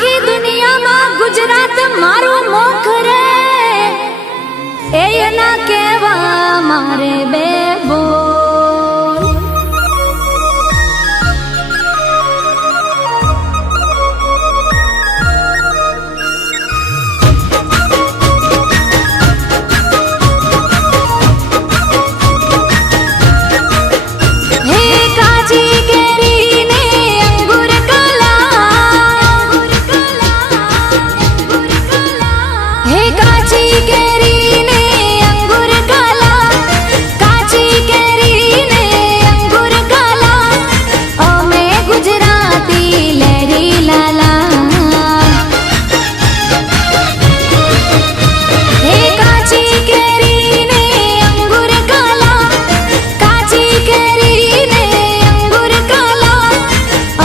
આખી દુનિયામાં ગુજરાત મારું મુખ રે, એના કેવા મારે બે બોલ. હે કાચી કેરી ને અંગુર કલા, હે કાચી કેરી ને અંગુર કલા, કાચી કેરી ને અંગુર કલા, અમે ગુજરાતી લહેરી લાલા. હે કાચી કેરી ને અંગુર કલા, કાચી કેરી ને અંગુર કલા,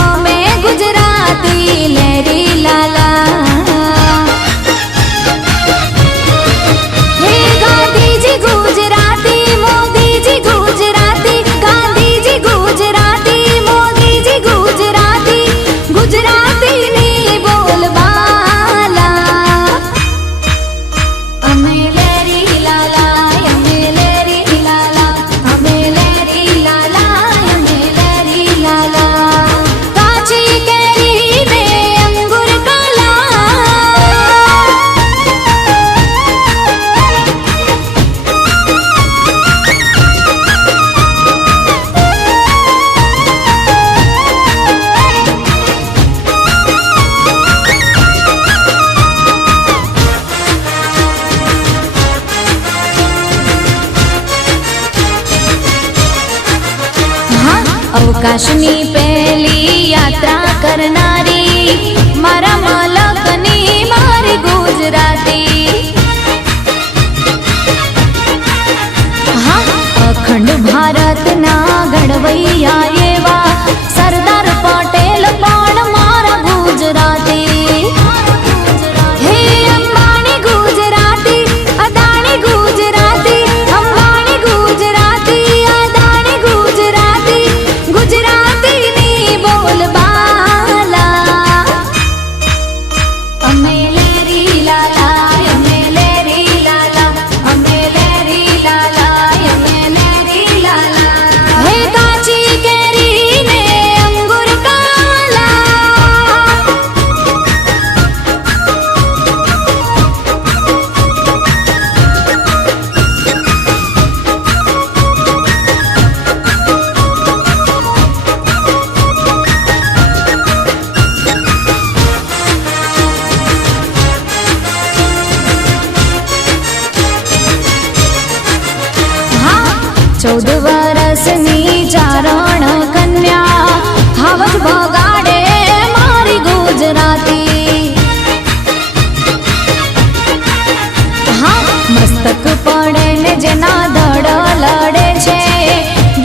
અમે ગુજરાતી લહેરી લાલા. હે ગાંધીજી ગુજરાતી, મોદીજી ગુજરાતી, ગાંધીજી ગુજરાતી, મોદીજી ગુજરાતી, ગુજરાતીની બોલબાલા. અમે લહેરી લાલા, અમે લહેરી લાલા, અમે લહેરી લાલા, અમે લહેરી લાલા. કાચી કેરી ને અંગુર કલા, અવકાશની પહેલી યાત્રા કરનારી મારા મલકની મારી ગુજરાતી. અખંડ ભારતના ઘડવૈયા એવા સરદાર પટેલ પણ મારા ગુજરાતી. હે અંબાણી ગુજરાતી, અદાણી ગુજરાતી, અંબાણી ગુજરાતી, અદાણી ગુજરાતી, ગુજરાતીની બોલબાલા. અમે લહેરી લાલા, અમે લહેરી લાલા, અમે લહેરી લાલા, અમે લહેરી લાલા. હે કાચી કેરી ને અંગુર કલા, હા 14 વર્ષની ચારણ કન્યા હાવજ બગાડે મારી ગુજરાતી. હા મસ્તક પડે ને જેના ધડ લડે છે,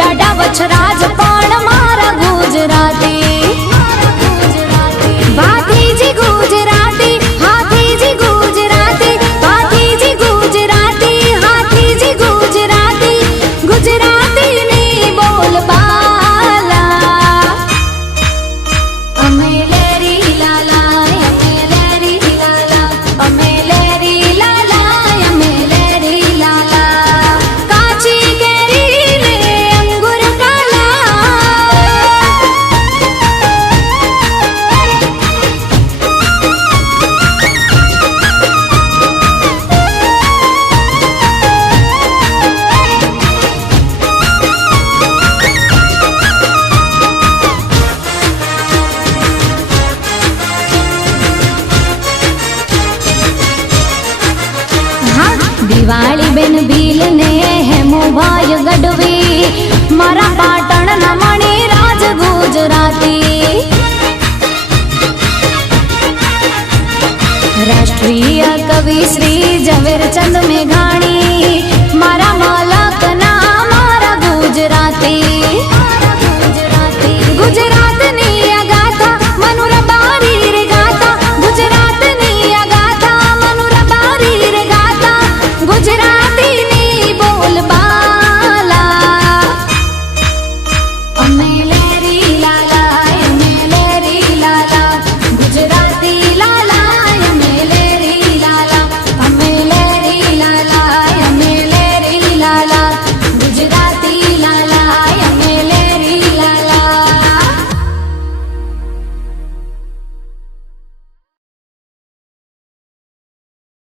દાડા વછરાજ પણ મારા ગુજરાતી. ભાતીજી ગુજરાતી, હાથીજી ગુજરાતી, ભાતીજી ગુજરાતી, હાથીજી ગુજરાતી, ગુજરાતીની બોલબાલા. અમે લહેરી લાલા, અમે લહેરી લાલા, અમે લહેરી લાલા, અમે લહેરી લાલા. કાચી કેરી ને અંગુર કલા, દિવાળી બેન ભીલ ને હેમુભાઈ ગઢવી મારા પાટણના મણી રાજ ગુજરાતી. રાષ્ટ્રીય કવિ શ્રી ઝવેરચંદ મેઘાણી